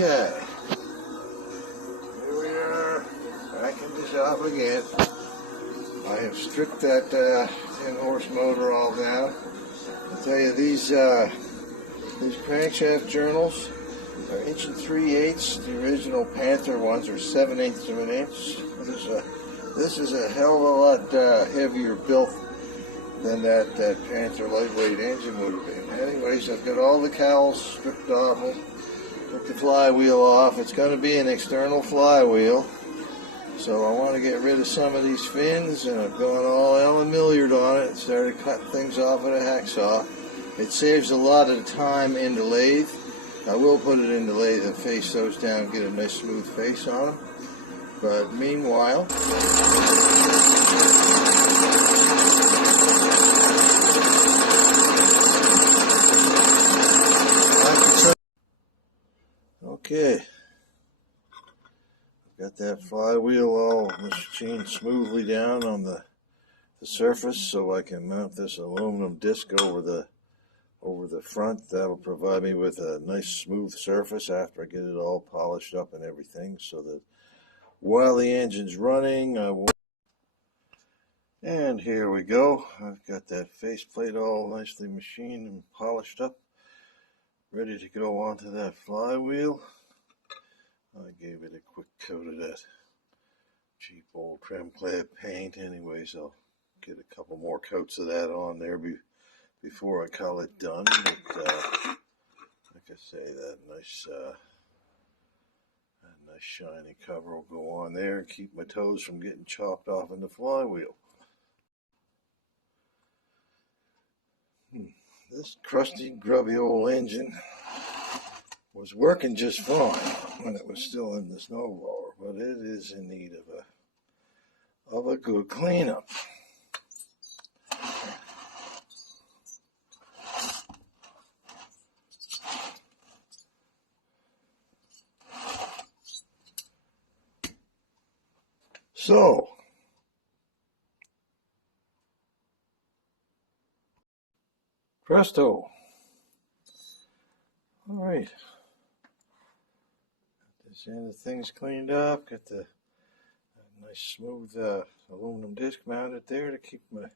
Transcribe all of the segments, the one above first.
Okay, here we are, back in the shop again. I have stripped that 10-horse motor all down. I'll tell you, these crankshaft journals are 1 3/8. The original Panther ones are 7/8 of an inch. This is a hell of a lot heavier built than that Panther lightweight engine would have been. Anyways, I've got all the cowls stripped off. Took the flywheel off. It's going to be an external flywheel, so I want to get rid of some of these fins, and I've gone all Allen Milliard on it and started cutting things off with a hacksaw. It saves a lot of time in the lathe. I will put it in the lathe and face those down and get a nice smooth face on them. But meanwhile, okay, got that flywheel all machined smoothly down on the surface, so I can mount this aluminum disc over the front. That'll provide me with a nice smooth surface after I get it all polished up and everything, so that while the engine's running, and here we go. I've got that faceplate all nicely machined and polished up, ready to go onto that flywheel. I gave it a quick coat of that cheap old creme clad paint. Anyways, I'll get a couple more coats of that on there before I call it done. But like I say, that nice shiny cover will go on there and keep my toes from getting chopped off in the flywheel. This crusty, grubby old engine was working just fine when it was still in the snowblower, but it is in need of a good cleanup. So, presto. All right. This end of things cleaned up. Got the nice smooth aluminum disc mounted there to keep my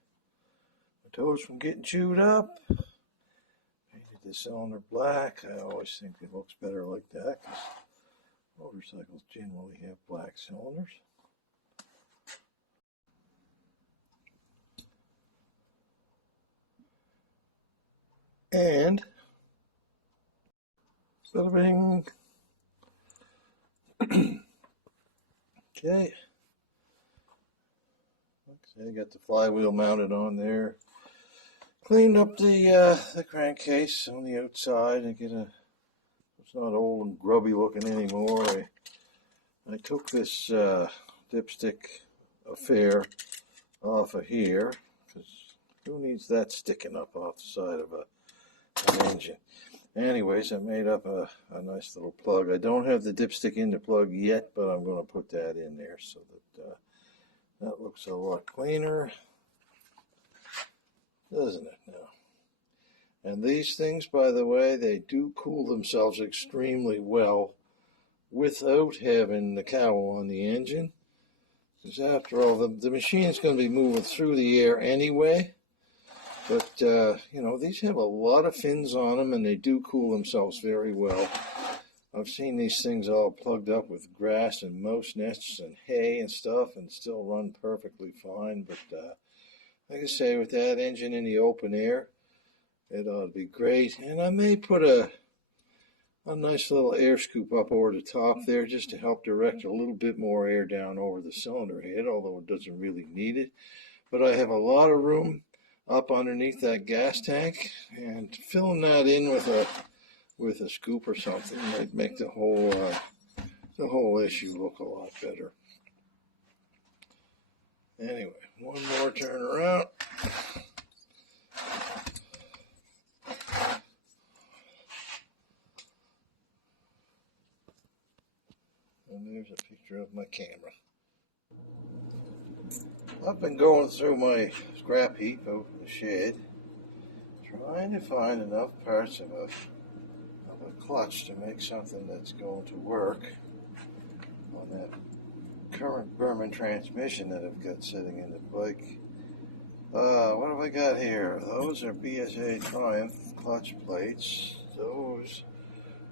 toes from getting chewed up. Painted the cylinder black. I always think it looks better like that because motorcycles generally have black cylinders. And bada bing. Okay. I got the flywheel mounted on there. Cleaned up the crankcase on the outside and it's not old and grubby looking anymore. I took this dipstick affair off of here, because who needs that sticking up off the side of an engine? Anyways, I made up a nice little plug. I don't have the dipstick in the plug yet, but I'm going to put that in there so that that looks a lot cleaner, doesn't it now? And these things, by the way, they do cool themselves extremely well without having the cowl on the engine. Because after all, the machine's going to be moving through the air anyway. But, these have a lot of fins on them, and they do cool themselves very well. I've seen these things all plugged up with grass and mouse nests and hay and stuff and still run perfectly fine. But, like I say, with that engine in the open air, it ought to be great. And I may put a nice little air scoop up over the top there just to help direct a little bit more air down over the cylinder head, although it doesn't really need it. But I have a lot of room up underneath that gas tank, and filling that in with a scoop or something might make the whole issue look a lot better. Anyway, one more turn around. And there's a picture of my camera. I've been going through my scrap heap over the shed, trying to find enough parts of a clutch to make something that's going to work on that current Berman transmission that I've got sitting in the bike. What have I got here? Those are BSA Triumph clutch plates. Those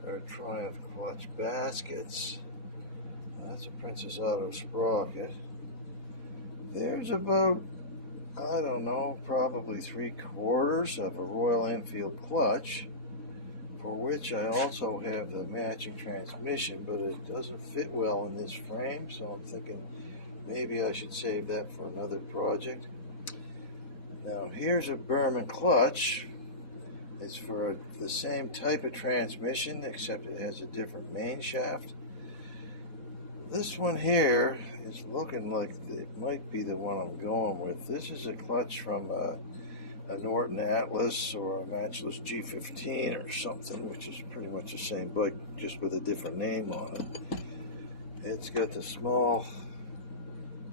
are Triumph clutch baskets. That's a Princess Auto sprocket. There's about, I don't know, probably 3/4 of a Royal Enfield clutch, for which I also have the matching transmission, but it doesn't fit well in this frame, so I'm thinking maybe I should save that for another project. Now here's a Berman clutch. It's for the same type of transmission, except it has a different main shaft. This one here is looking like it might be the one I'm going with. This is a clutch from a Norton Atlas or a Matchless G15 or something, which is pretty much the same bike, just with a different name on it. It's got the small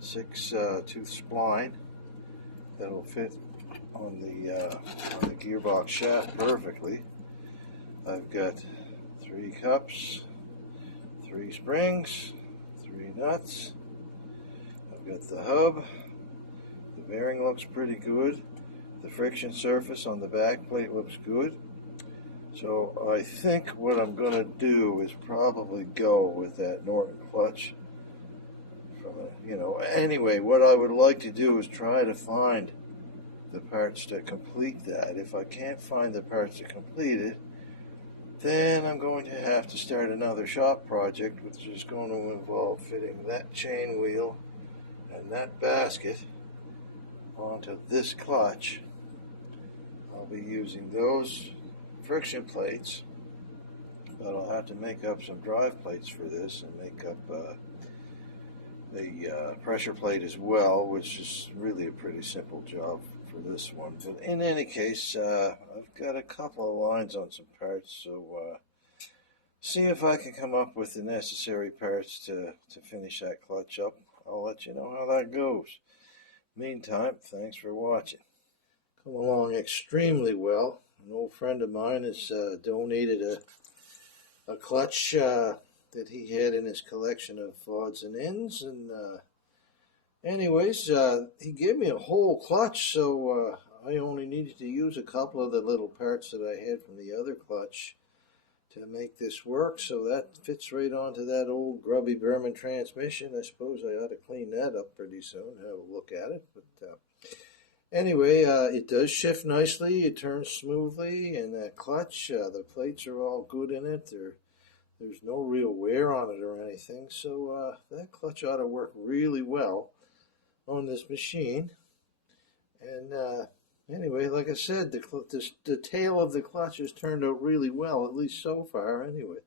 6-tooth spline that'll fit on the gearbox shaft perfectly. I've got 3 cups, 3 springs, 3 nuts. I've got the hub. The bearing looks pretty good. The friction surface on the back plate looks good. So I think what I'm going to do is probably go with that Norton clutch. Anyway, what I would like to do is try to find the parts to complete that. If I can't find the parts to complete it, then I'm going to have to start another shop project, which is going to involve fitting that chain wheel and that basket onto this clutch. I'll be using those friction plates, but I'll have to make up some drive plates for this and make up the pressure plate as well, which is really a pretty simple job for this one. But in any case, I've got a couple of lines on some parts, so see if I can come up with the necessary parts to finish that clutch up. I'll let you know how that goes. Meantime, thanks for watching. Come along extremely well. An old friend of mine has donated a clutch that he had in his collection of odds and ends, and anyways, he gave me a whole clutch, so I only needed to use a couple of the little parts that I had from the other clutch to make this work. So that fits right onto that old grubby Berman transmission. I suppose I ought to clean that up pretty soon, have a look at it. But anyway, it does shift nicely, it turns smoothly, and that clutch, the plates are all good in it. There's no real wear on it or anything, so that clutch ought to work really well on this machine. And anyway, like I said, the tail of the clutch has turned out really well, at least so far anyway.